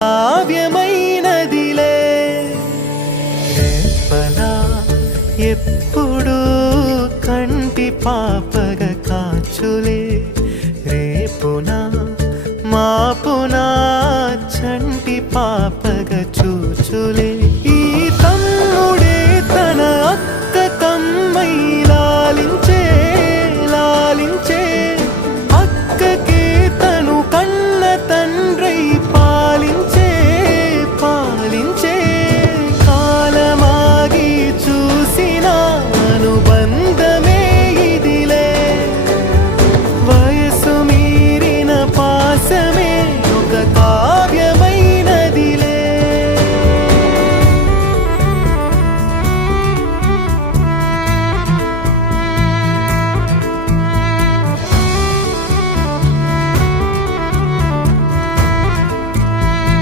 కావ్యమైనదిలే రేపలా ఎప్పుడు కంటి పాపగ కాచులే రేపునా మాపునా చంటి పాప